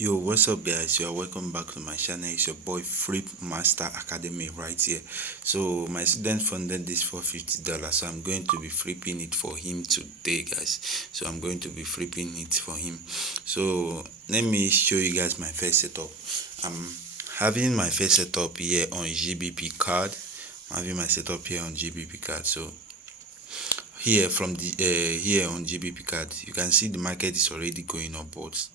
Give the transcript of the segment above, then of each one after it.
Yo, what's up guys? You are welcome back to my channel. It's your boy Flip Master Academy right here. So my student funded this for $50, so I'm going to be flipping it for him today, guys. So I'm going to be flipping it for him. So let me show you guys my first setup. I'm having my first setup here on GBP card. I'm having my setup here on GBP card. So here from the here on GBP card, you can see the market is already going upwards,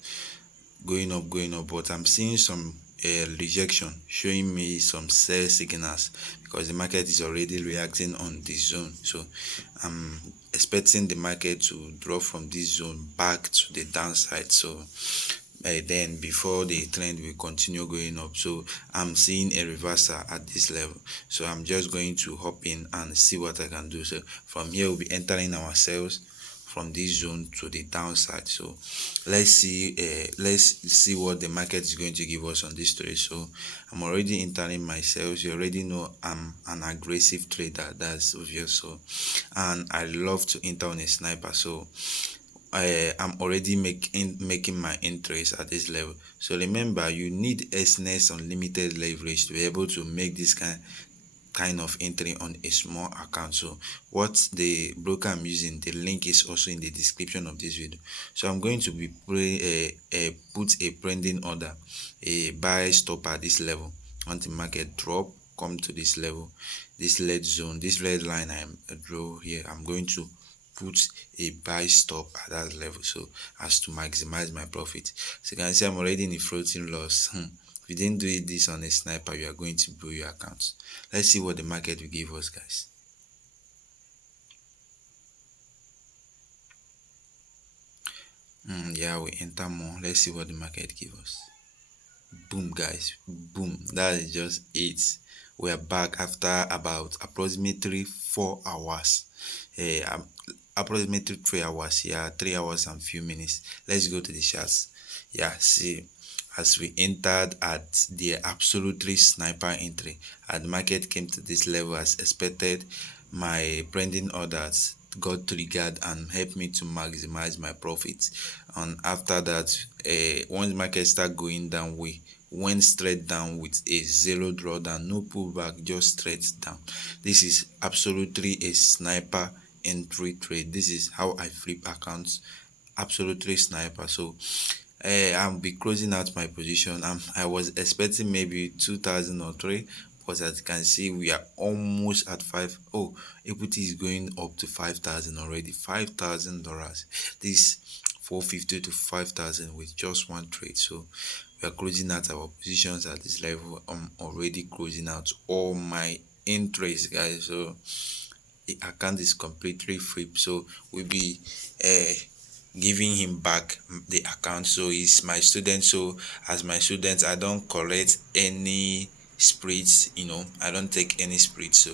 going up, but I'm seeing some rejection, showing me some sell signals because the market is already reacting on this zone. So I'm expecting the market to drop from this zone back to the downside, so then before the trend will continue going up. So I'm seeing a reversal at this level, so I'm just going to hop in and see what I can do. So from here we'll be entering our sales from this zone to the downside. So let's see what the market is going to give us on this trade. So I'm already entering my sales. You already know I'm an aggressive trader, that's obvious. So and I love to enter on a sniper, so I'm already making my entries at this level. So remember, you need SNES unlimited leverage to be able to make this kind of entry on a small account. So what the broker I'm using, the link is also in the description of this video. So I'm going to be put a pending order, a buy stop at this level. On the market drop, come to this level, this red zone, this red line I draw here, I'm going to put a buy stop at that level, so as to maximize my profit. So you can see I'm already in a floating loss. If you didn't do this on a sniper, you are going to blow your account. Let's see what the market will give us, guys. Yeah, we enter more. Let's see what the market give us. Boom, guys, boom. That is just it. We are back after about approximately 4 hours. Approximately 3 hours. Yeah, 3 hours and few minutes. Let's go to the charts. Yeah, see, as we entered at the absolutely sniper entry, and the market came to this level as expected, my pending orders got triggered and helped me to maximize my profits. And after that, once the market start going down, we went straight down with a zero drawdown, no pullback, just straight down. This is absolutely a sniper entry trade. This is how I flip accounts, absolutely sniper. So I'll be closing out my position. I was expecting maybe 2000 or 3, but as you can see, we are almost at 5. Oh, equity is going up to 5000 already. $5,000. This 450 to 5000 with just one trade. So we are closing out our positions at this level. I'm already closing out all my entries, guys. So the account is completely free, so we'll be giving him back the account. So he's my student, so as my student I don't collect any spreads, I don't take any spreads. So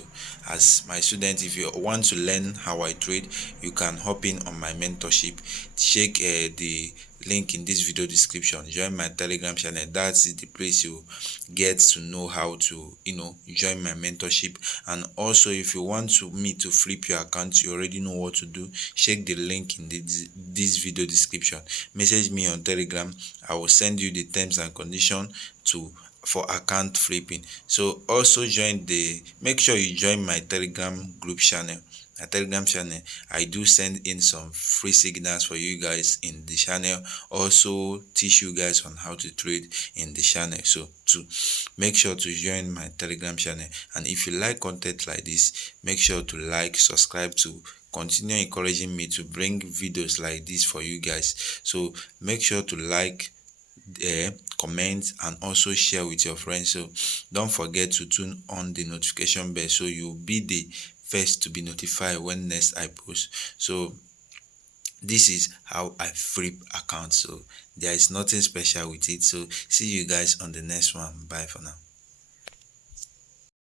as my student, if you want to learn how I trade, you can hop in on my mentorship. Check the link in this video description. Join my Telegram channel. That's the place you get to know how to join my mentorship. And also, if you want me to flip your account, you already know what to do. Check the link in this video description. Message me on Telegram. I will send you the terms and conditions for account flipping. So also make sure you join my Telegram group channel. A Telegram channel, I do send in some free signals for you guys in the channel, also teach you guys on how to trade in the channel. So to make sure to join my Telegram channel, and if you like content like this, make sure to like, subscribe to continue encouraging me to bring videos like this for you guys. So make sure to like, comment, and also share with your friends. So don't forget to turn on the notification bell so you'll be the first to be notified when next I post. So this is how I flip accounts. So there is nothing special with it. So see you guys on the next one. Bye for now.